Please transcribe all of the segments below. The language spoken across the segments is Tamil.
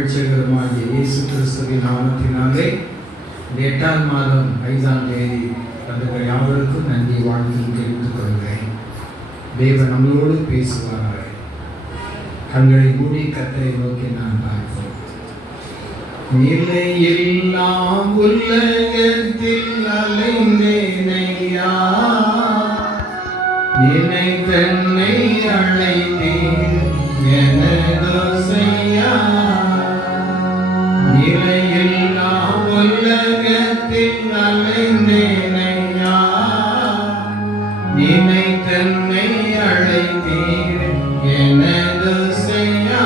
இரட்சகருமாகிய இயேசு கிறிஸ்துவின் நாமத்தினாலே 8ஆம் மாதம் 5ஆம் தேதி தந்தை யாவருக்கும் நன்றி வாழ்த்து தெரிவித்துக் கொள்கிறேன். தேவன் நம்மளோடு பேசுவார். கண்களை மூடி கர்த்தரை நோக்கி நான் பார்ப்போம். நிலையெல்லாம் உலகத்தில் அலைந்தேனையா, என்னை தன்னை அழைத்தேன் எனதோசையா. நிலையெல்லாம் உலகத்தில் அலைந்தேனையா, என்னை தன்னை அழைத்தேன் எனதோசையா.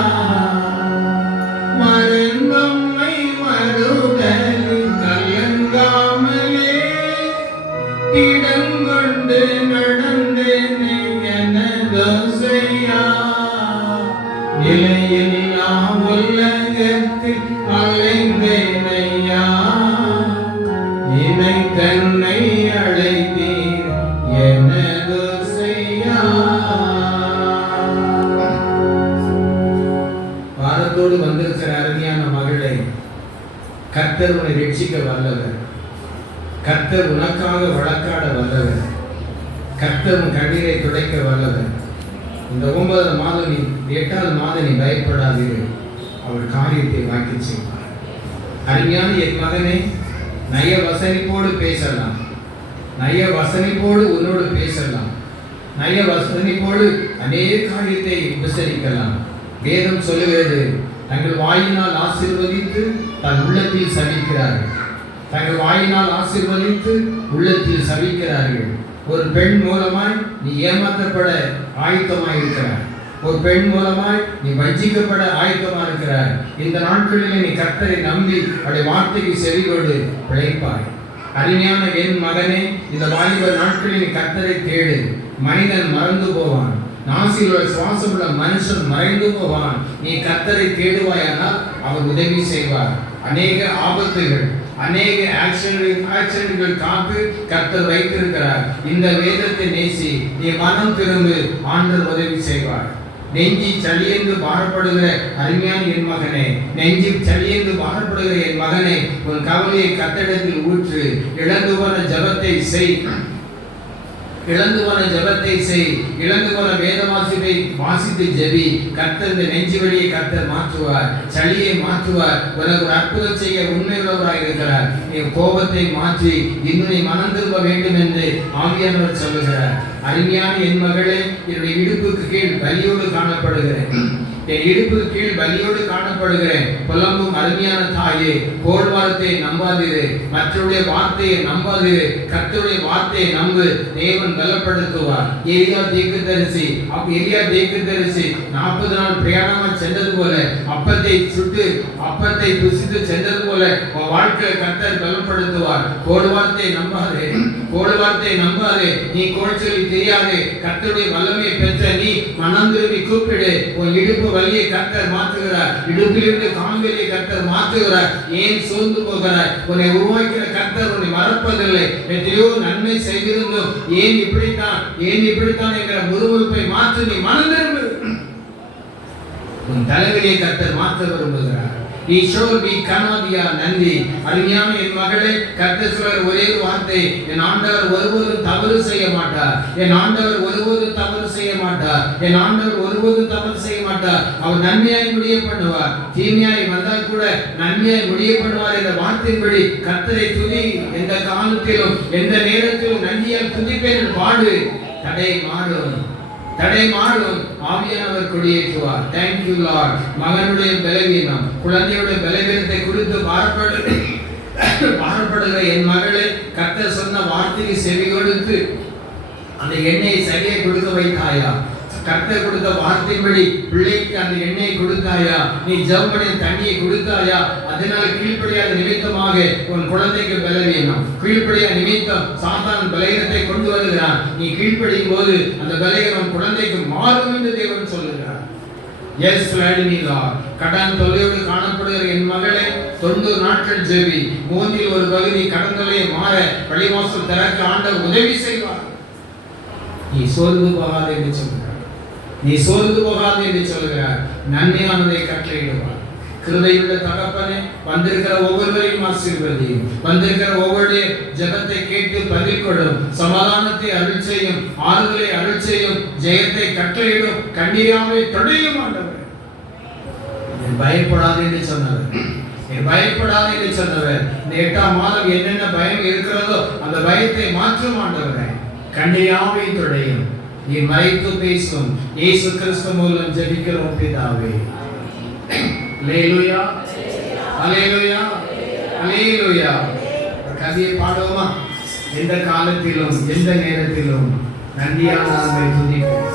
மருந்தம்மை மறுதலில் கலங்காமலே இடம் கொண்டு நடந்தேனே எனதோசையா. நிலையெல்லாம் உலகத்தில் அலைந்தேனையா, என்னை தன்னை அழைத்தீர் எனதோசையா. வாரத்தோடு வந்திருக்கிற அருமையான மகளை, கர்த்தர் உன்னை ரட்சிக்க வல்லவர். கர்த்தர் உனக்காக வழக்காட வல்லவர். கர்த்தர் உன் கண்ணீரை துடைக்க வல்லவர். இந்த 9ஆவது மாதம் நீ 8ஆவது மாதம் நீ பயப்படாதீர்கள், அவர் காரியத்தை வாக்கி செய்வார். அருமையான என் மகனே, நய வசனிப்போடு பேசலாம், நய வசனிப்போடு உன்னோடு பேசலாம், நய வசனிப்போடு அநேக காரியத்தை உபசரிக்கலாம். வேதம் சொல்லுகிறது, தங்கள் வாயினால் ஆசீர்வதித்து தன் உள்ளத்தில் சபிக்கிறார்கள். தங்கள் வாயினால் ஆசீர்வதித்து உள்ளத்தில் சபிக்கிறார்கள். ஒரு பெண் மூலமாய் நீ ஏமாற்றப்பட ஆயத்தமாய் இருக்கிறாய். ஒரு பெண் மூலமாய் நீ வஞ்சிக்கப்பட ஆயத்தமாக இருக்கிறாய். இந்த நாட்களிலே நீ கர்த்தரை நம்பி அவருடைய வார்த்தைக்கு செவிகொண்டு பிழைப்பாய். அருமையான என் மகனே, இந்த வாலிப நாட்களில் நீ கர்த்தரை தேடு. மனிதன் மறந்து போவான், நாசில் சுவாசமுள்ள மனுஷன் மறைந்து போவான். நீ கர்த்தரை தேடுவாயானால் அவர் உதவி செய்வார். அநேக ஆபத்துகள், அநேக ஆக்சிடென்ட்கள் காத்து கர்த்தர் வைத்திருக்கிறார். இந்த வேதத்தை நேசி, நீ மனம் திரும்பு, ஆண்டவர் உதவி செய்வார். நெஞ்சி சளியென்று பாரப்படுகிற அருமையான என் மகனே, நெஞ்சி சளியென்று பாரப்படுகிற என் மகனே, உன் கவலையை கர்த்தரிடத்தில் ஊற்று. இழந்து போன ஜபத்தை செய், இழந்து போன ஜபத்தை செய், இழந்து போன வேத வாசித்து ஜெபி. கர்த்தர் இந்த நெஞ்சு வழியை கர்த்தர் மாற்றுவார், சளியை மாற்றுவார். உனக்கு ஒரு அற்புதம் செய்ய உண்மையுள்ளவராக இருக்கிறார். நீ கோபத்தை மாற்றி இன்னும் நீ மனம் திரும்ப வேண்டும் என்று ஆவியானவர் சொல்லுகிறார். அருமையான என் மகளே, என்னுடைய இடுப்புக்கு கீழ் வலியோடு காணப்படுகிறேன், என் இடுப்புக்கு கீழ் வலியோடு காணப்படுகிறேன். புலம்பும் அருமையான தாயே, கோள் வார்த்தையை நம்பாதீரு, மற்றவருடைய வார்த்தையை நம்பாதீரு. கர்த்தருடைய வார்த்தையை நம்பு, தேவன் பலப்படுத்துவார். எலியா தீர்க்கதரிசி 40 நாள் பிரயாணமா சென்றது போல, அப்பத்தை சுட்டு அப்பத்தை புசித்து சென்றது போல உன் வாழ்க்கையை கர்த்தர் பலப்படுத்துவார். கோள் வார்த்தையை நம்பாதே, கோள் வார்த்தையை நம்பாதே. நீ கோள் சொல்லி தெரியாது, கர்த்தருடைய வல்லமையை பெற்ற நீ மனம் திரும்பி கூப்பிடு. உன் இடுப்பு வலியை கர்த்தர் மாற்றுகிறார், இடுப்பிலிருந்து கால்வலியை கர்த்தர் மாற்றுகிறார். ஏன் சோர்ந்து போகிறாய்? உன்னை உருவாக்கிற கர்த்தர் உன்னை மறப்பதில்லை. எத்தனையோ நன்மை செய்திருந்தோம், ஏன் இப்படித்தான் என்கிற முறுமுறுப்பை மாற்று. நீ மனம் திரும்பு, உன் தலைவலியை கர்த்தர் மாற்ற விரும்புகிறார். நன்றி. அருமையான என் மகளே, கர்த்தர் சொல்ற ஒரே வார்த்தை, என் ஆண்டவர் ஒருபோதும் தவறு செய்ய மாட்டார். என் ஆண்டவர் ஒருபோதும் தவறு செய்ய மாட்டார். என் ஆண்டவர் ஒருபோதும் தவறு செய்ய மாட்டார். அவர் நன்மையாய் முடிய பண்ணுவார். தீமையாய் வந்தால் கூட நன்மையாய் முடிய பண்ணுவார் என்ற வார்த்தையின்படி கர்த்தரை துதி. எந்த காலத்திலும் எந்த நேரத்திலும் நன்றியால் துதிப்பேன் பாடு. தடை மாறும், ஆவியானவர் கொடியேற்றுவார். Thank you Lord. மகனுடைய பலவீனம், குழந்தையுடைய பலவீனத்தை குறித்து பாரப்படுகிற என் மகளே, கர்த்தர் சொன்ன வார்த்தைக்கு செவி கொடுத்து அந்த எண்ணெயை சரியை கொடுக்க வைத்தாயா? கர்த்தர் கொடுத்த வார்த்தையின்படி பிள்ளைக்கு அந்த எண்ணெயை கொடுத்தாயா? நீ ஜெபமணி தண்ணியை கொடுத்தாயா? அதனால கீழ்ப்படியாத நிமித்தமாக உன் குழந்தைக்கு பலவீனம், கீழ்ப்படியாத நிமித்தம் சாத்தான் பலவீனத்தை கொண்டு வருகிறான். நீ கீழ்ப்படியும் போது அந்த பலவீனம் குழந்தைக்கு மாறும் என்று தேவன் சொல்லுகிறார். Yes Lord. கடன் தொல்லையோடு காணப்படுகிற என் மகளே, 90 நாட்கள் ஜெபி. மூன்றில் ஒரு பகுதி கடன் தொல்லையை மாற பள்ளிவாசல் திறக்க ஆண்டவர் உதவி செய்வார். நீ சோர்ந்து போகாதே என்று சொல்கிறார். நீ சோர்ந்து போகாதே என்று சொல்கிறார். நன்மையானதை கட்டளையிடுவார். கிருபையுள்ள தகப்பனே, வந்திருக்கிற ஒவ்வொருவரையும் ஆசீர்வதியும். வந்திருக்கிற ஒவ்வொரு ஜெபத்தை கேட்டு பதில் கொடும். சமாதானத்தை அருள் செய்யும், ஆறுதலை அருள் செய்யும், ஜெயத்தை கட்டளையிடும், கண்ணீராவை தொடையும் ஆண்டவர். பயப்படாது என்று சொன்னவர், பயப்படாது என்று சொன்னவர். இந்த 8ஆம் மாதம் என்னென்ன பயம் இருக்கிறதோ அந்த பயத்தை மாற்றும் ஆண்டவரே. கண்ணீராவை தொடையும், நீ மறைத்து பேசும். இயேசு கிறிஸ்து மூலம் ஜெபிக்கிறோம் பிதாவே. அல்லேலூயா, அல்லேலூயா, அல்லேலூயா. கவியை பாடுவோமா? எந்த காலத்திலும் எந்த நேரத்திலும் நன்றியாக நம்மை துதிப்போம்.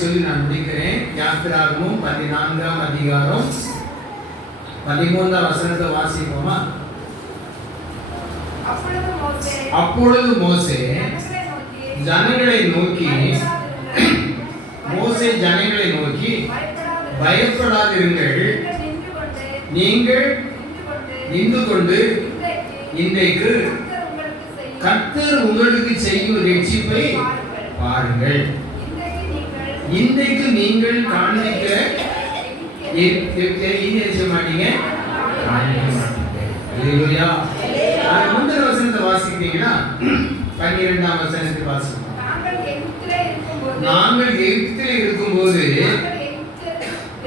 சொல்லி நான் முடிக்கிறேன். யாத்திராகமம் 14ஆம் அதிகாரம் 13ஆம் வசனத்தை வாசிப்போமா? அப்பொழுது மோசே ஜனங்களை நோக்கி பயப்படாதிருங்கள், நீங்கள் நின்று கொண்டு இன்றைக்கு கர்த்தர் உங்களுக்கு செய்யும் ரட்சிப்பை பாருங்கள். இன்றைக்கு நீங்கள் காண்பிக்க மாட்டீங்க. அல்லேலூயா. முந்தின வசனத்தை வாசிக்கிறீங்களா? 12ஆம் வசனத்தை வாசிப்போம். நாங்கள் எகிப்திலே இருக்கும்போது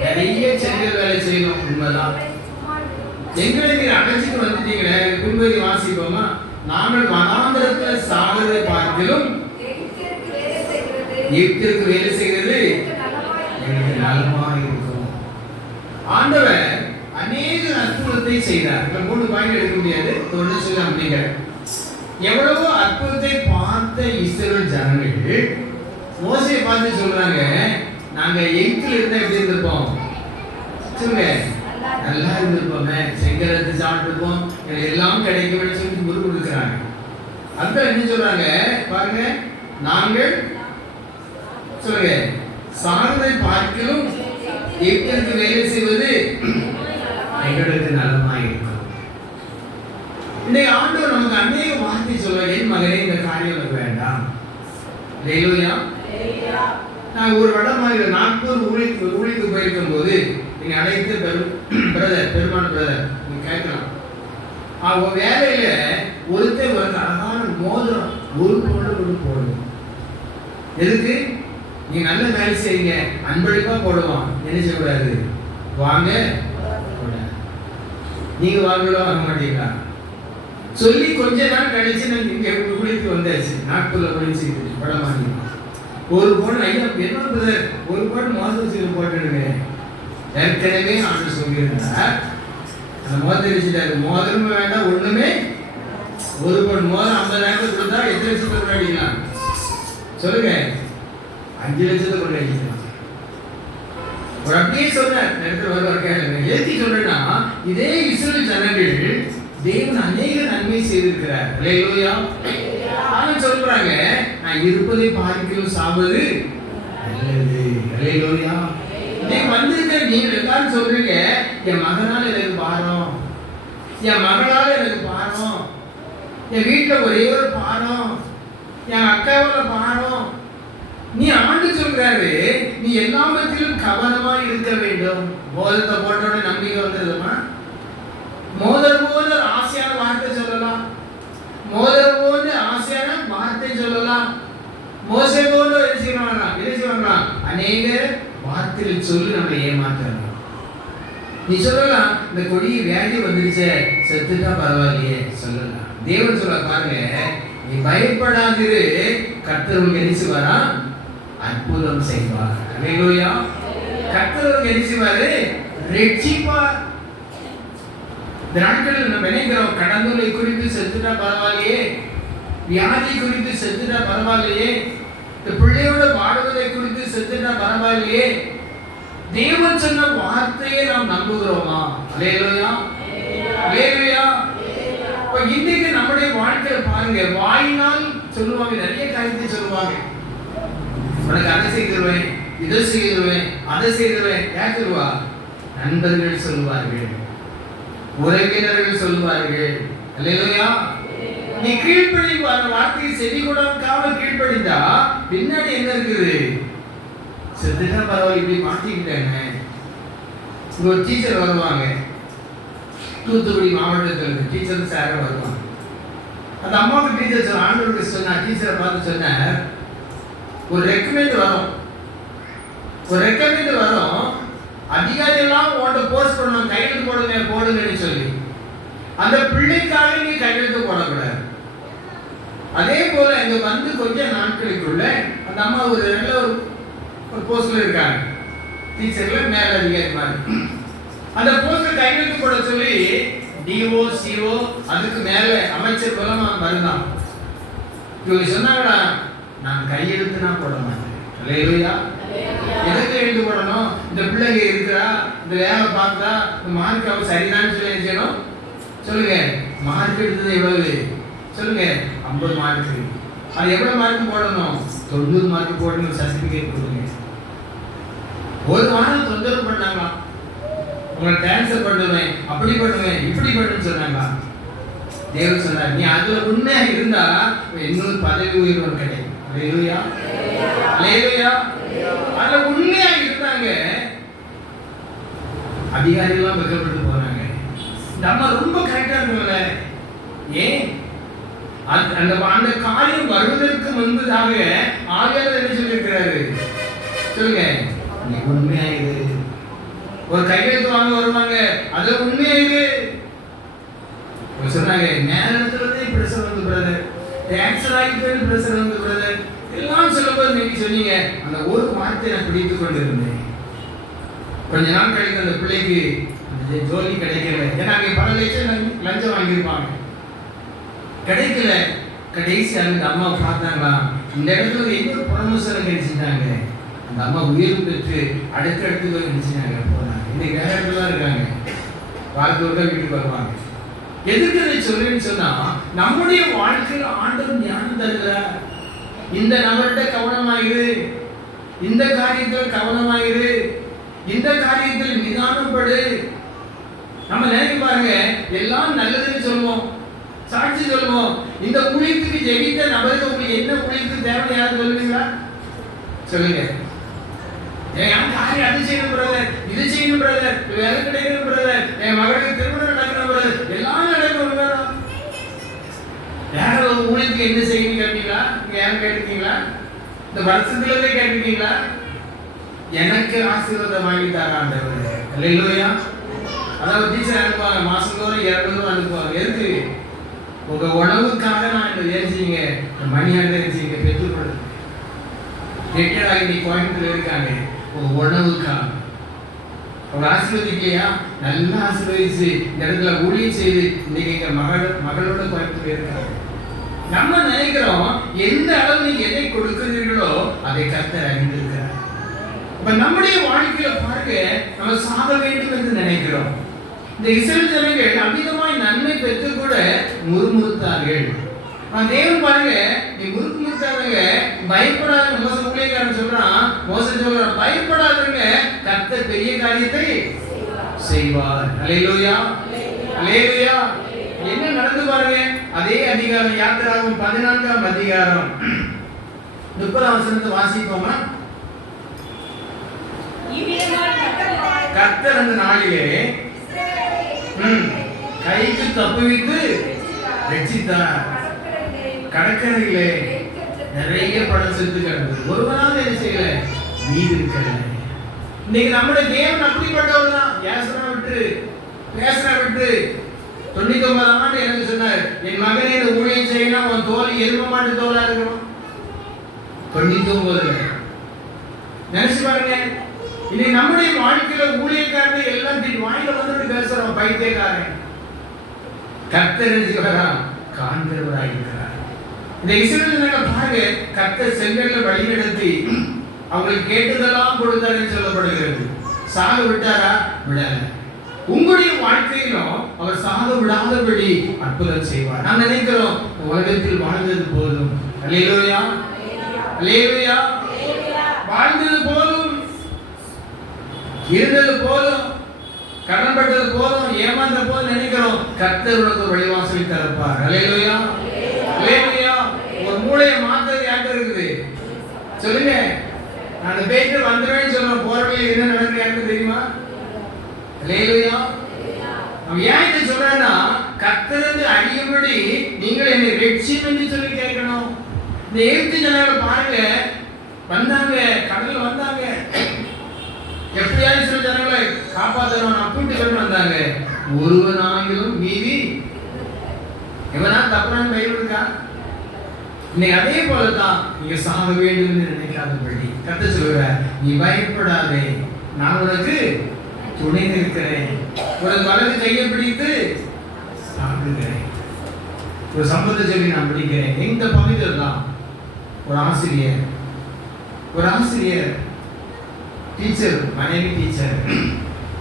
நிறைய செங்கல் வேலை செய்யணும். உண்மைதான். எங்களை நீர் அழைச்சிட்டு வந்துட்டீங்களே. பின்பற்றி வாசிப்போமா? நாங்கள் வனாந்தரத்தில் சாகிறதை பார்க்கிலும் எகிப்திற்கு வேலை செய்கிறது எனக்கு நலமாக இருக்கும். ஆண்டவர் அநேக அற்புதத்தை செய்தார். 3 பாயிண்ட் எடுக்க முடியாது, தொடர்ந்து சொல்ல அப்படிங்க. எவ்வளவோ அற்புதத்தை பார்த்த இஸ்ரவேல் ஜனங்கள் மோசேயை பார்த்து சொல்றாங்க, நாங்க எகிப்தில் இருந்தா எப்படி இருந்திருப்போம் சொல்லுங்க, நல்லா இருந்திருப்போமே, செங்கலத்தை சாப்பிட்டுருப்போம், எல்லாம் கிடைக்கும் சொல்லி முறு கொடுக்குறாங்க. அதான் என்ன சொல்றாங்க பாருங்க, நாங்கள் சொல்லுங்க சாகிறதை பார்க்கிலும் எகிப்திற்கு வேலை செய்வது எங்களுக்கு நலமாக இருக்கும். இன்றைய ஆண்டவர் நமக்கு அநேக வார்த்தை சொல்வார். என் மகனே, இந்த காரியம் எனக்கு வேண்டாம். அல்லேலூயா. நான் ஒரு வடமாநில நாக்பூர் ஊழிக்கு போயிருக்கும் போது நீங்க அழைத்து பெருமான பிரதர் நீங்க கேட்கலாம். அவங்க வேலையில ஒருத்தர் ஒரு அழகான மோதிரம் ஒரு போடணும். எதுக்கு? நீங்க நல்ல வேலை செய்யுங்க, அன்பளிப்பா போடுவான். என்ன செய்யக்கூடாது? வாங்க, நீங்க வாங்கலாம் வாங்க மாட்டீங்களா சொல்லி கொஞ்ச நாள் கழிச்சு நான் இங்க குளித்து வந்தாச்சு. நாட்குள்ள குளிச்சு வடமாநிலம் ஒரு பொண்ணு, ஐயா என்ன பிரதர் ஒரு பொண்ணு மாசம் போட்டுடுங்க. ஏற்கனவே ஆண்டு சொல்லியிருந்தார். அந்த மோதிரம் வச்சுட்டாரு. மோதிரமும் வேண்டாம், ஒண்ணுமே. ஒரு பொன் மோதிரம் 50,000 கொடுத்தா எத்தனை லட்சத்தை கொண்டாடிக்கலாம் சொல்லுங்க? 5 லட்சத்தை கொண்டாடிக்கலாம். ஒரு அப்படியே சொன்னார். நேரத்தில் வருவார் கேளுங்க. ஏற்றி சொல்றேன்னா, இதே இஸ்ரவேல் ஜனங்கள் தேவன் அநேக நன்மை செய்திருக்கிறார். அல்லேலூயா. அவன் சொல்றாங்க, நான் இருப்பதை பாதிக்கும் சாவது நல்லது. அல்லேலூயா. நீ வந்திருக்க நீங்க எல்லாரும் சொல்றீங்க, என் மகனால எனக்கு பாரம், என் மகளால எனக்கு பாரம், என் வீட்டுல ஒரே ஒரு பாரம், என் அக்காவோட பாரம். நீ ஆண்டு சொல்றாரு, நீ எல்லாவற்றிலும் கவனமா இருக்க வேண்டும். மோதிரத்தை போட்டோட நம்பிக்கை வந்துருதுமா? மோதிரம் போது ஆசையான வார்த்தை சொல்லலாம், மோதிரம் போது ஆசையான வார்த்தை சொல்லலாம். மோசே போல என்ன செய்வாங்க? அநேக வார்த்தைகள் சொல்லி நம்மளை ஏமாற்றலாம். நீ சொல்லலாம், இந்த கொடிய வியாதி வந்துருச்சு, செத்துட்டா பரவாயில்லையே சொல்லலாம். தேவன் சொல்ல பாருங்க, நீ பயப்படாதிரு, கர்த்தர் என்ன செய்வாரா? அற்புதம் செய்வார். அல்லேலூயா. கர்த்தர் என்ன செய்வாரு? ரட்சிப்பார். இந்த நாட்களில் நம்ம நினைக்கிறோம், கடந்தோலை குறித்து செத்துட்டா பரவாயில்லையே, வியாதி குறித்து செத்துட்டா பரவாயில்லையே, இந்த பிள்ளையோட வாழ்வதை குறித்து செத்துட்டா பரவாயில்லையே. தேவன் சொன்ன வார்த்தையை நாம் நம்புகிறோமா? அல்லேலூயா. அல்லேலூயா. இப்ப இன்னைக்கு நம்முடைய வாழ்க்கையில பாருங்க, வாயினால் சொல்லுவாங்க, நிறைய காரியத்தை சொல்லுவாங்க. உனக்கு அதை செய்திருவேன், இதை செய்திருவேன், அதை செய்திருவேன். யார் சொல்லுவா? நண்பர்கள் சொல்லுவார்கள், உறவினர்கள் சொல்லுவார்கள். அல்லேலூயா. நீ கீழ்ப்படி வார்த்தையை செவி கொடாம கீழ்ப்படிந்தா பின்னாடி என்ன இருக்குது? செத்துட்டா பரவாயில்ல, இப்படி மாட்டிக்கிட்டாங்க. இங்க ஒரு டீச்சர் வருவாங்க, தூத்துக்குடி மாவட்டத்தில் டீச்சர் சார வருவாங்க. அந்த அம்மாவுக்கு டீச்சர் ஆண்டவருக்கு சொன்னா, டீச்சரை பார்த்து சொன்னார், ஒரு ரெக்கமெண்ட் வரும், அதிகாரி எல்லாம் உன்கிட்ட போஸ்ட் பண்ணுவாங்க, கையெழுத்து போடுங்கன்னு சொல்லி. அந்த பிள்ளைக்காக நீ கையெழுத்து போடக்கூடாது. அதே போல இங்க வந்து கொஞ்ச நாட்களுக்குள்ள அந்த அம்மா ஒரு நல்ல ஒரு போஸ்ட்ல இருக்காங்க, டீச்சர்ல மேல அதிகாரி மாதிரி. அந்த போஸ்ட்ல கையெழுத்து போட சொல்லி டிஓ சிஓ அதுக்கு மேல அமைச்சர் மூலமா வருதான். இவங்க சொன்னாங்களா, நான் கையெழுத்துனா போட மாட்டேன். அல்லேலூயா. எதுக்கு எழுந்து போடணும்? இந்த பிள்ளைங்க இருக்கிறா, இந்த வேலை பார்த்தா, இந்த மார்க் அவ சரிதான் சொல்லி என்ன செய்யணும் சொல்லுங்க? மார்க் எடுத்தது எவ்வளவு சொல்லுங்க? 50 மார்க். அது எவ்வளவு மார்க் போடணும்? 90 மார்க் போடணும், சர்டிபிகேட் கொடுங்க. ஒரு வாரம் தொந்தரவு பண்ணாங்களா, உங்களை டிரான்ஸ்ஃபர் பண்ணுவேன், அப்படி பண்ணுவேன், இப்படி பண்ணுன்னு சொன்னாங்களா? தேவன் சொன்னார், நீ அதுல உண்மையா இருந்தா இன்னொரு பதவி உயர்வு கிடைக்கும். அல்லேலூயா. அல்லேலூயா. அதுல உண்மையா இருந்தாங்க, அதிகாரிகள் வெக்கப்பட்டு போனாங்க. நம்ம ரொம்ப கரெக்டா இருக்கோம்ல, ஏன் அந்த காரியம் வருவதற்கு முன்பதாக ஆவியானவர் என்ன சொல்லியிருக்கிறாரு சொல்லுங்க? நீ உண்மையா இரு. ஒரு கையெழுத்து வாங்க வருவாங்க, அதுல உண்மையா இரு சொன்னாங்க. நேரத்துல இருந்து பிரஷர் வந்து பிரதர், டான்சர் ஆகிட்டு பிரஷர் வந்து பிரதர் எல்லாம் சொல்லும்போது நீங்க சொன்னீங்க, அந்த ஒரு வார்த்தை நான் பிடித்துக் கொண்டிருந்தேன். கொஞ்ச நாள் கழித்து அந்த பிள்ளைக்கு ஜோலி கிடைக்கல. ஏன்னா அங்கே பல லட்சம் லஞ்சம் வாங்கியிருப்பாங்க, கிடைக்கல. கடைசி அந்த அம்மா பார்த்தாங்களா, இந்த இடத்துல இன்னொரு ப்ரமோஷன் கிடைச்சிட்டாங்க. அந்த அம்மா உயர்வு பெற்று அடுத்தடுத்து போய் கிடைச்சிட்டாங்க, போனாங்க. இன்னைக்கு வேற இடத்துல இருக்காங்க, வாழ்க்கையோட வீட்டுக்கு வருவாங்க. எதுக்கு அதை சொல்றேன்னு சொன்னா, நம்முடைய வாழ்க்கையில் ஆண்டவர் ஞானம் தருகிறார். இந்த நபர்கிட்ட கவனமாயிரு, இந்த காரியத்தில் கவனமாயிரு, இந்த காரியத்தில் நிதானப்படு. நம்ம நினைக்க பாருங்க, எல்லாம் நல்லதுன்னு சொல்லுவோம், சாட்சி சொல்லுவோம். இந்த ஊழியத்துக்கு ஜெயித்த நபருக்கு உங்களுக்கு என்ன ஊழியத்துக்கு தேவை யாரும் சொல்லுவீங்களா சொல்லுங்க? என் காரியம் அது செய்யணும் பிரதர், இது செய்யணும் பிரதர், வேலை கிடைக்கணும் பிரதர், என் மகளுக்கு திருமணம் நடக்கணும் பிரதர், எல்லாம் நடக்கணும். யாரும் ஒரு ஊழியத்துக்கு என்ன செய்யணும் கேட்டீங்களா? நீங்க யாரும் கேட்டிருக்கீங்களா? இந்த வருஷத்துல இருந்தே கேட்டிருக்கீங்களா? எனக்கு ஆசீர்வாதம் வாங்கி தர ஆண்டவர். அல்லேலூயா. அதாவது டீச்சர் அனுப்புவாங்க, மாசந்தோறும் 200 ரூபாய் அனுப்புவாங்க. எதுக்கு? உங்க உணவுக்காக நான் இந்த ஏசிங்க மணியாண்டு ஏசிங்க பெற்றுக்கொடு. ரிட்டையர்ட் ஆகி நீ கோயம்புத்தூர் இருக்காங்க, உங்க உணவுக்காக. அவங்க ஆசீர்வதிக்கலையா? நல்லா ஆசீர்வதிச்சு இந்த இடத்துல ஊழியம் செய்து இன்னைக்கு எங்க மகளோட கோயம்புத்தூர் இருக்காங்க. நம்ம நினைக்கிறோம் எந்த அளவு நீங்க எதை கொடுக்கிறீர்களோ அதை கர்த்தர் அறிந்திருக்கிறார். இப்ப நம்முடைய வாழ்க்கையில பாருங்க, நம்ம சாக வேண்டும் என்று நினைக்கிறோம். இந்த இஸ்ரவேல் ஜனங்கள் அமிதமாய் நன்மை பெற்று கூட முறுமுறுத்தார்கள். தேவன் பாருங்க, நீ முறுமுறுத்தாதங்க, பயப்படாத. மோச ஊழியக்காரன் சொல்றான், மோசம் சொல்றான், பயப்படாதங்க, கர்த்தர் பெரிய காரியத்தை செய்வார். அல்லேலூயா, அல்லேலூயா. என்ன நடந்து பாருங்க. அதே அதிகாரம் யாத்திராகமம் 14ஆம் அதிகாரம் 30ஆம் வசனத்தை வாசிப்போமா? கர்த்தர் அந்த நாளிலே கைக்கு தப்புவித்து ரட்சித்தார். கடற்கரையிலே நிறைய படம் செத்து கிடந்தது, ஒருவனாவது என்ன செய்யல, மீது இருக்கல. இன்னைக்கு நம்முடைய தேவன் அப்படிப்பட்டவர் தான். பேசுற விட்டு 99ஆம் ஆண்டு எனக்கு சொன்னார், என் மகனே இந்த ஊழியம் செய்யணும், உன் தோல் எரும மாட்டு தோலா இருக்கணும். 99 நினைச்சு பாருங்க. இன்னைக்கு நம்முடைய வாழ்க்கையில ஊழியக்காரர்கள் எல்லாம் வாயில வந்துட்டு பேசுறோம், பைத்தியக்காரன். கர்த்தர் காண்கிறவராக இருக்கிறார். இந்த இஸ்ரவேல் பாருங்க, கர்த்தர் செங்கல்ல வழிநடத்தி அவங்களுக்கு கேட்டதெல்லாம் கொடுத்தாருன்னு சொல்லப்படுகிறது. சாக விட்டாரா? விடல. உங்களுடைய வாழ்க்கையிலும் அவர் சாக விடாதபடி அற்புதம் செய்வார். நான் நினைக்கிறோம் உலகத்தில் வாழ்ந்தது போதும். அல்லேலூயா, அல்லேலூயா. வாழ்ந்தது போதும், இருந்தது போதும், கடன்பட்டது போதும், ஏமாந்த போதும் நினைக்கிறோம். கர்த்தர் உனக்கு வழிவாசலை திறப்பார். அல்லேலூயா, அல்லேலூயா. ஒரு மூளையை மாத்தது யார்கிட்ட இருக்குது சொல்லுங்க. நான் போயிட்டு வந்துடுவேன்னு சொல்லுவேன், போறவங்க என்ன நடக்குது யாருக்கு தெரியுமா? அல்லேலூயா. அவன் ஏன் இதை சொல்றான்னா, கர்த்தருக்கு அறியும்படி நீங்கள் என்னை ரட்சியும் என்று சொல்லி கேட்கணும். இந்த எகிப்து ஜனங்களை பாருங்க, வந்தாங்க, கடல் வந்தாங்க, எப்படியாவது சில ஜனங்களை காப்பாற்றணும் அப்படின்னு வந்தாங்க. ஒருவனாகிலும் மீதி எவனா தப்புறான்னு பயிர் இருக்கா? இன்னைக்கு அதே போலதான் நீங்க சாக வேண்டும் என்று நினைக்காதபடி கர்த்தர் சொல்றார், நீ பயப்படாதே, நான் உனக்கு துணை நிற்கிறேன், உனக்கு வலது கையை பிடித்து தாங்குகிறேன். ஒரு சம்பவத்தை சொல்லி நான் பிடிக்கிறேன். இந்த பகுதியில் தான் ஒரு ஆசிரியர் டீச்சர், மனைவி டீச்சர்,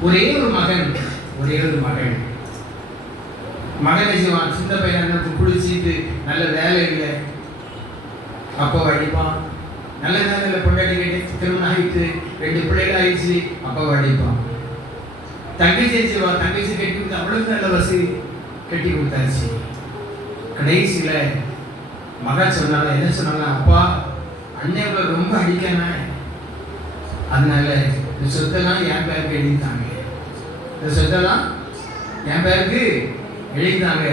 ஒரே ஒரு மகன் செய்வான். சின்ன பையன் குளிச்சுட்டு நல்ல வேலை இல்லை, அப்போ அடிப்பான். நல்ல வேலையில் பொண்டாட்டி கேட்டு திருமணம் ஆகிட்டு 2 பிள்ளைகள் ஆயிடுச்சு, அப்போ அடிப்பான். தங்கச்சி செய்வா, தங்கச்சி கட்டி கொடுத்து அவளுக்கு நல்ல வசதி கட்டி கொடுத்தாச்சு. கடைசியில மகா சொன்னால என்ன சொன்னாங்க, அப்பா அண்ணன் ரொம்ப அடிக்கணும், அதனால இந்த சொத்தெல்லாம் என் பேருக்கு எழுதித்தாங்க, இந்த சொத்தெல்லாம் என் பேருக்கு எழுதித்தாங்க.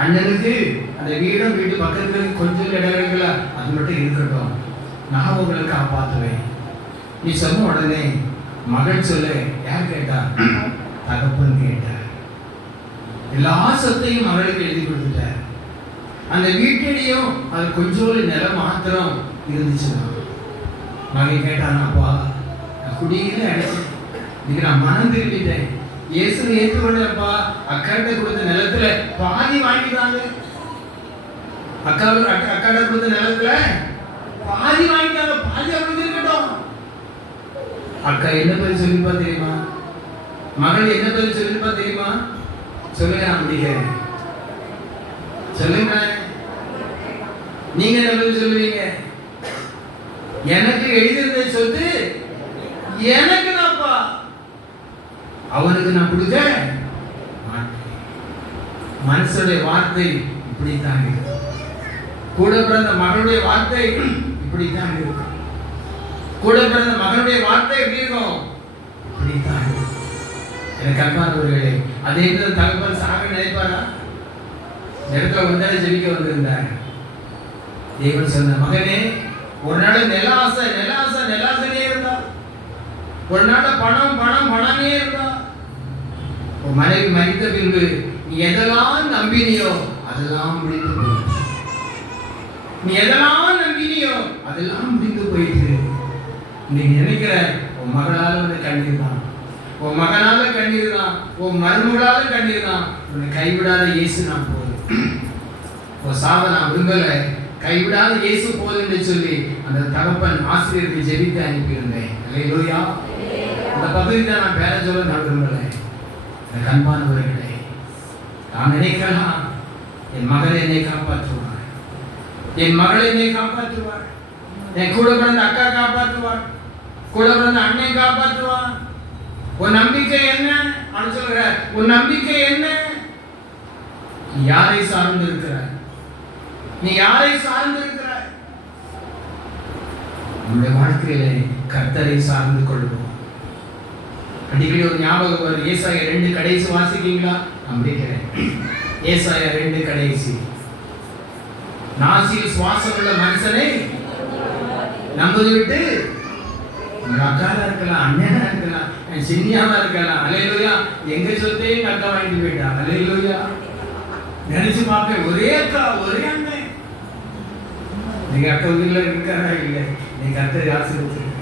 அண்ணனுக்கு அந்த வீட்டு பக்கத்துல கொஞ்சம் இடங்களா அது மட்டும் இருக்கட்டும், நான் உங்களை காப்பாற்றுவேன். நீ சொன்ன உடனே மகன் சொல்ல யார் கேட்டா? தகப்பன் கேட்டார். எல்லா சொத்தையும் மகளுக்கு எழுதி கொடுத்துட்டார். அந்த வீட்டிலையும் அது கொஞ்சோடு நிலம் மாத்திரம் இருந்துச்சுன்னா மகன் கேட்டான், அப்பா நான் குடியில அடைச்சு இதுக்கு நான் மனம் திரும்பிட்டேன், இயேசு ஏற்றுக்கொண்டப்பா, அக்காட்ட கொடுத்த நிலத்துல பாதி வாங்கிட்டாங்க. அக்காட்ட கொடுத்த நிலத்துல பாதி வாங்கிட்டாங்க, பாதி அவங்களுக்கு இருக்கட்டும். அக்கா என்ன பதில் சொல்லிப்பா தெரியுமா? மகள் என்ன பதில் சொல்லிப்பா தெரியுமா? சொல்லுங்க, நான் முடிக்கிறேன். சொல்லுங்க, நீங்க என்ன பதில் சொல்லுவீங்க? எனக்கு எழுதியிருந்த சொத்து எனக்கு தான்ப்பா, அவனுக்கு நான் கொடுக்க மாட்டேன். மனுஷனுடைய வார்த்தை இப்படித்தான் இருக்கு. கூட பிறந்த மகளுடைய வார்த்தை இப்படித்தான் இருக்கும். கூட பிறந்த மகனுடைய வார்த்தை எப்படி இருக்கும்? இப்படித்தான் இருக்கும். எனக்கு அன்பானவர்களே, அதே தகவல் சாக நினைப்பாரா? இடத்துல வந்தாலே ஜெபிக்க வந்திருந்தார். தேவன் சொன்ன, மகனே ஒரு நாள் நெலாசனே இருந்தா, ஒரு நாள் பணமே இருந்தா, உன் மனைவி மறித்த பின்பு நீ எதெல்லாம் நம்பினியோ அதெல்லாம் முடிந்து போயிட்டு, நீ எதெல்லாம் நம்பினியோ அதெல்லாம் முடிந்து போயிட்டு. நீ நினைக்கிற உன் மகளால் உன்னை கண்ணீர் தான், உன் மகனால கண்ணீர் தான், உன் மருமகளால கண்ணீர் தான். உன்னை கைவிடாத இயேசு நான் போதும், உன் சாவை நான் விரும்பல, கைவிடாத இயேசு போதுன்னு சொல்லி அந்த தகப்பன் ஆசிரியருக்கு ஜெபித்து அனுப்பியிருந்தேன். அல்லேலூயா. அந்த பகுதி தான் நான் பேர சொல்ல நான் விரும்பல. எனக்கு அன்பானவர்களே, நான் நினைக்கலாம் என் மகள் என்னை காப்பாற்றுவார், என் மகள் என்னை காப்பாற்றுவார், என் கூட பிறந்த அக்கா காப்பாற்றுவார், கூட பிறந்த அண்ணன் காப்பாற்றுவார். உன் நம்பிக்கை என்ன அப்படின்னு சொல்ற? உன் நம்பிக்கை என்ன? நீ யாரை சார்ந்து இருக்கிறாய்? நீ யாரை சார்ந்து இருக்கிறாய்? நம்முடைய வாழ்க்கையிலே கர்த்தரை சார்ந்து கொள்வோம். அடிக்கடி ஒரு ஞாபகம் வரும். ஏசாயா 2 கடைசி வாசிக்கீங்களா? நம்பிக்கிறேன். ஏசாயா 2 கடைசி. நாசியில் சுவாசம் உள்ள மனுஷனை நம்புது விட்டு, அக்காலா இருக்கலாம், அண்ணனா இருக்கலாம், சின்னியாவா இருக்கலாம், அல்லேலூயா, எங்க சொத்தையும் அக்கா வாங்கிட்டு போயிட்டான். அல்லேலூயா. நினைச்சு பார்ப்பேன், ஒரே அக்கா ஒரே அண்ணன். நீங்க அக்கா வீட்டுல இருக்காரா? இல்லை. நீ கர்த்தரை ஆசீர்வதிச்சிருக்க.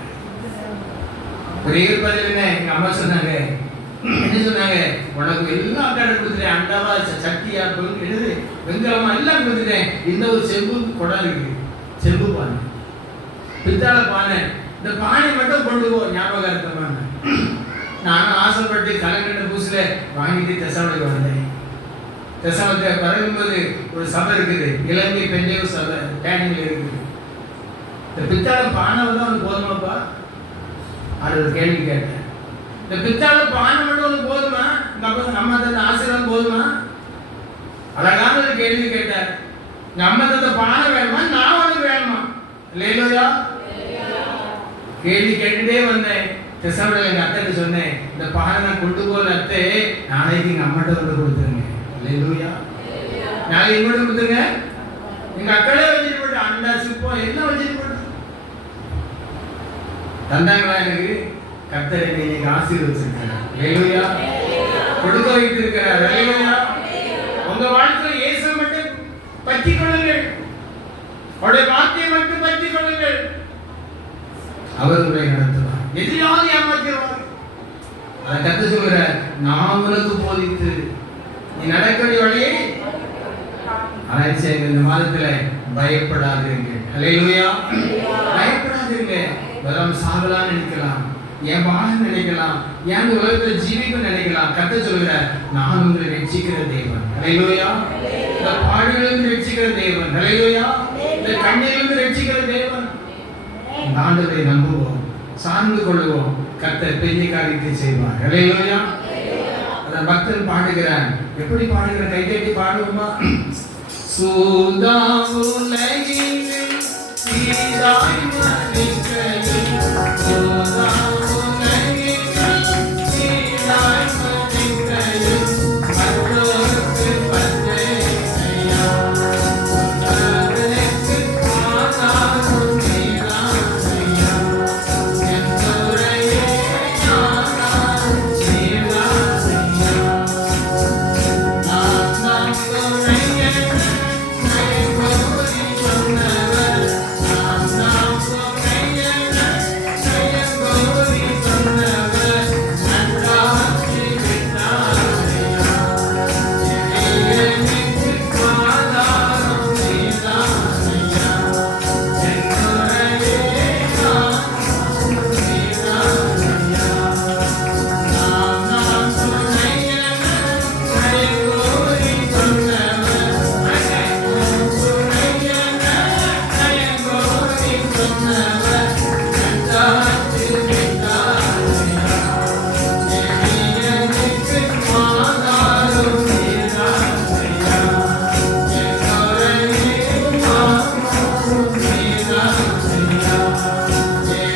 ஒரே பதில் என்ன? எங்க அம்மா சொன்னாங்க, என்ன சொன்னாங்க? உனக்கு எல்லாம் அக்கா கொடுத்துட்டேன், அண்டாவா சட்டியா என்னது வெங்கலமா எல்லாம் கொடுத்துட்டேன். இந்த ஒரு செம்பு குடம் இருக்கு, செம்பு பானை, பித்தாள பானை, இந்த பானை மட்டும் கொண்டு போ ஞாபகார்த்தமான. நானும் ஆசைப்பட்டு கலங்கண்ட பூசில வாங்கிட்டு தெசாவளுக்கு வந்தேன். தெசாவளத்தை பரவும்போது ஒரு சபை இருக்குது, இலங்கை பெஞ்சைய சபை டேனிங்ல இருக்குது. இந்த பித்தாள பானை வந்து அவனுக்கு போதுமாப்பா? அது ஒரு கேள்வி கேட்டேன். இந்த பித்தாள பானை மட்டும் ஒன்று போதுமா? அம்மா தந்த ஆசீர்வாதம் போதுமா? அழகான ஒரு கேள்வி கேட்டார். அம்மா தந்த பானை வேணுமா, நான் உனக்கு வேணுமா? இல்லையா? கேள்வி கேட்டுட்டே வந்தேன். தெசாவளில எங்க அத்தை சொன்னேன், இந்த பானை நான் கொண்டு போல அத்தை, நாளைக்கு எங்க அம்மாட்ட வந்து கொடுத்துருங்க. இல்லையா? நாளைக்கு எங்கோட கொடுத்துருங்க. எங்க அக்களே வச்சுட்டு போட்டு அண்டா சிப்பம் எல்லாம் வச்சுட்டு போட்டு தந்தாங்களா? எனக்கு கர்த்தரை இன்னைக்கு ஆசீர்வதிச்சிருக்கிறார். அல்லேலூயா. கொடுக்க வைத்திருக்கிறார். அல்லேலூயா. உங்க வாழ்க்கையில் இயேசு மட்டும் பற்றிக் கொள்ளுங்கள், அவருடைய வார்த்தையை மட்டும் பற்றிக் கொள்ளுங்கள். அவர் உங்களை நடத்துவார், எதிராக ஏமாற்றுவார். அதை கத்து சொல்கிற, நான் உனக்கு போதித்து நீ நடக்கக்கூடிய வழியை அனைத்து. இந்த மாதத்துல பயப்படாதீங்க. அல்லேலூயா. பயப்படாதீங்க. வரம் சாகலாம் நினைக்கலாம், என் வாழ நினைக்கலாம், என் உலகத்தில் ஜீவிக்கும் நினைக்கலாம். கத்த சொல்கிற, நான் உங்களை ரட்சிக்கிற தேவன். அல்லேலூயா. இந்த பாடுகளிலிருந்து ரட்சிக்கிற தேவன். அல்லேலூயா. இந்த கண்ணிலிருந்து ரட்சிக்கிற தேவன். இந்த ஆண்டவரை நம்புவோம், சார்ந்து கொள்வோம். கர்த்தர் பெரிய காரியத்தை செய்வார். அல்லேலூயா. அத பக்தன் பாடுகிறான். எப்படி பாடுகிற? கை தட்டி பாடுவோமா? சூதா உலகில் சீதாய் மனிதரில், சூதா உலகில் சீதாய் மனிதரில், மற்றோருக்கு பஞ்சையா, உலகனுக்கு ஆதாரம் நீரானையா, என் துறையே ஆதாரம் நீரானையா. நான் நம்புறையே நயங்கோரி சொன்னவர், நான் நம்புறையே நயங்கோரி சொன்னவர், நன்றாட்சி விட்டாரையா, எளியனுக்கு ஆதாரம் நீரானையா, என் துறையே ஆதாரம் நீரானையா. நான் நம்புறையே நயங்கோரி சொன்னவர், நயங்கோரி சொன்னவர், நன்றாட்சி விட்டாரையா, எளியனுக்கு ஆதாரம் நீரானையா, என் துறையே ஆதாரம் நீரானையா,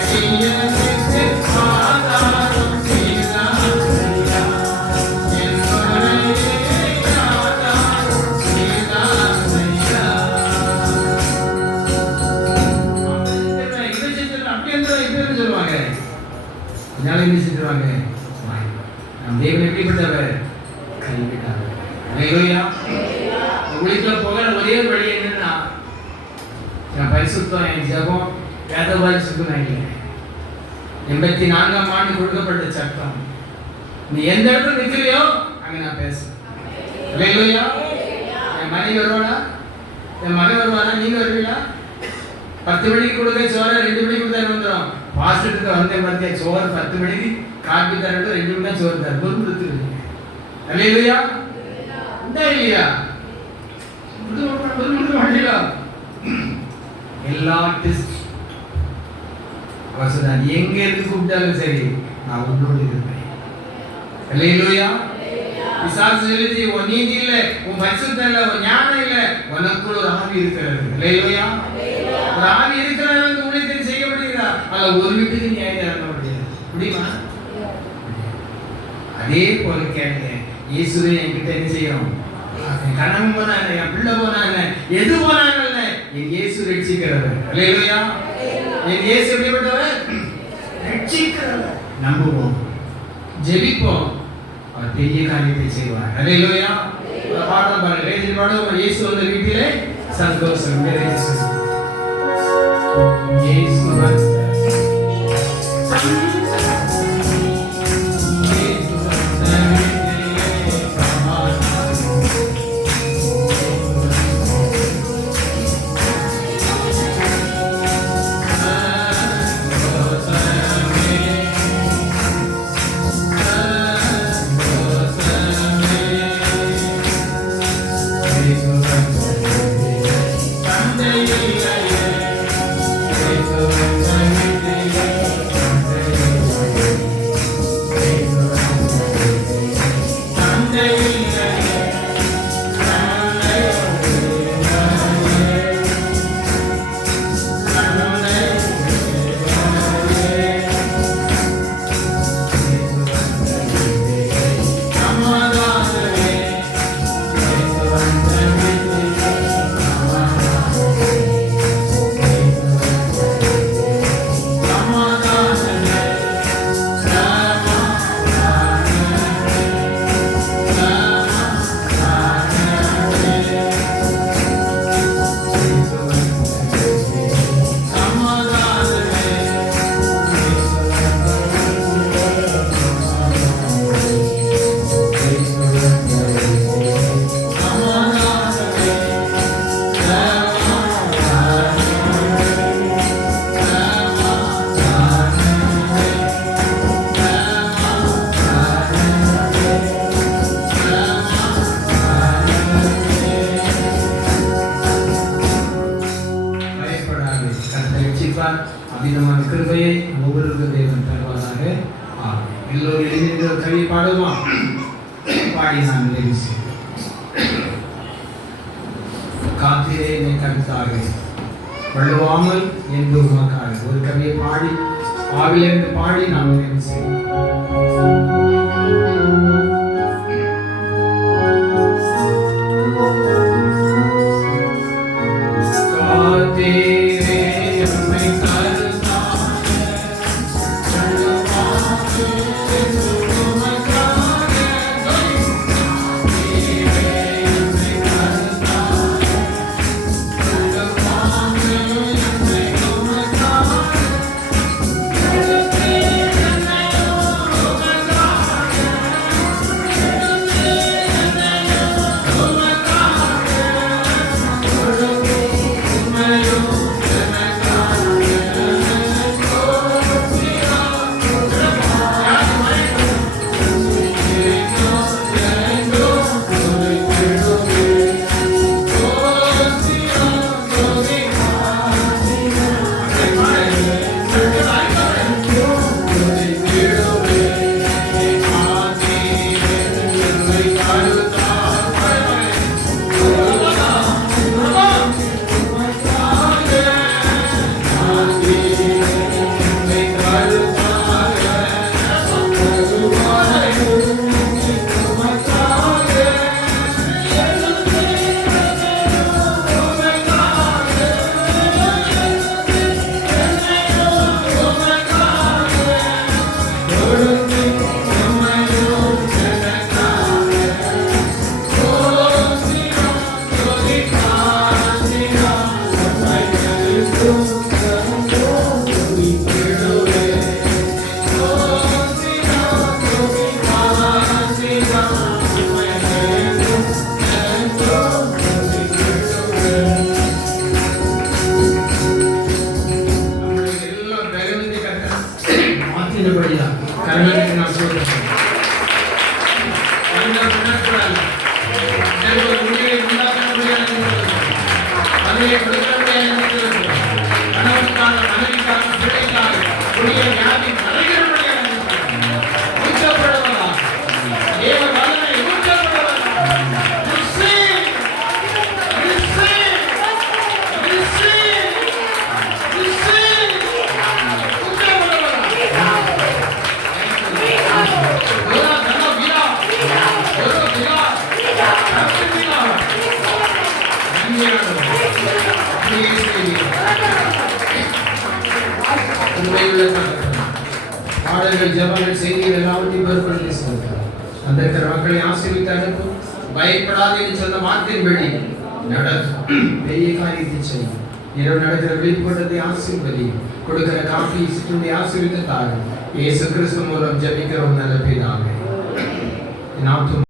எளியனுக்கு ஆதாரம் நீரானையா, என் துறையே ஆதாரம் நீரானையா. இதை செஞ்சிடலாம், அப்படி என்றால் இப்ப என்ன சொல்லுவாங்க? அதனால என்ன செஞ்சிருவாங்க? நம் தேவன் எப்படிப்பட்டவர்? கைவிட்டார். அல்லேலூயா. உங்களுக்குள்ள போகிற ஒரே வழி என்னன்னா, என் பரிசுத்தம், என் ஜெபம், வேத வாசிப்பு நான் இல்லை. 84ஆம் ஆண்டு கொடுக்கப்பட்ட சட்டம், நீ எந்த இடத்துல நிற்கிறியோ அங்கே நான் பேசுறேன். அல்லேலூயா. என் மனைவி வருவாளா? என் மகன் வருவானா? நீங்க வருவீங்களா? 10 மணிக்கு கொடுக்க சோறு 2 மணிக்கு கொடுத்தா வந்துடும். பாஸ்டருக்கு வந்தே பார்த்தியா சோறு 10 மணிக்கு காப்பி தரட்டும் 2 மணி தான் சோறு தர பொறுப்பு. அல்லேலூயா. இந்த இல்லையா எல்லா டெஸ்ட் வசதான் எங்க இருந்து கூப்பிட்டாலும் சரி நான் உன்னோடு இருப்பேன். அல்லேலூயா. பிசாசு சொல்லுது உன் நீதி இல்ல, உன் பரிசுத்தம் இல்ல, உன் ஞானம் இல்ல, உனக்குள்ள ஒரு ஆவி இருக்கிறது. அல்லேலூயா. ஒரு ஆவி இருக்கிறவன் வந்து ஊழியத்தை செய்ய முடியுதா? அல்ல ஒரு வீட்டுக்கு நியாயம் தர முடியாது. முடியுமா? அதே போல கேளுங்க. இயேசுவே என்கிட்ட என்ன செய்யணும்? கணவன் போனாங்க, என் பிள்ளை போனாங்க, எது போனாங்க, என் இயேசு ரட்சிக்கிறவர். அல்லேலூயா. என் இயேசு எப்படிப்பட்டவர்? ரட்சிக்கிறவர். நம்புவோம், ஜெபிப்போம், அவர் பெரிய காரியத்தை செய்வார். அல்லேலூயா. பாடம் பாருங்க, பாடம் இயேசு வந்த வீட்டிலே சந்தோஷம். இயேசு அபிதமான கிருபையை ஒவ்வொருவருக்கும் தேவன் தருவாராக. எல்லோரும் எழுதி ஒரு கவி பாடுமா? பாடி நான் நிறைவு செய்வோம். காத்திரே என்னை கவித்தாக வள்ளுவாமல் என்று உமக்காக ஒரு கவியை பாடி ஆவிலிருந்து பாடி நாம் நிறைவு செய்வோம். அந்த உணர்வுகள் ஒரு முடிவை உண்டாக்க முடியாது, மதுரை கொடுக்க முடியாது, கணவனுக்காக மனைவிக்காக பிள்ளைக்காக புதிய வியாதி மறைகிற முடியாது, ஊற்றப்படுவதா தேவ வல்லமை ஊற்றப்படுவதா. பாடல்கள், ஜெபங்கள், செய்திகள் எல்லாவற்றையும் பொறுப்படுத்தி செலுத்தும். அந்த மக்களை ஆசீர்வித்து அனுப்பும். பயப்படாது என்று சொன்ன வார்த்தையின்படி நடக்கும். பெரிய காரியத்தை செய்யும். இரவு நடக்கிற வெளிப்பட்டதை ஆசீர்வதி, கொடுக்கிற காஃபி சிற்றுண்டி ஆசீர்வித்து தாரும். இயேசு கிறிஸ்து மூலம் ஜெபிக்கிறோம் நல்ல பிதாவே.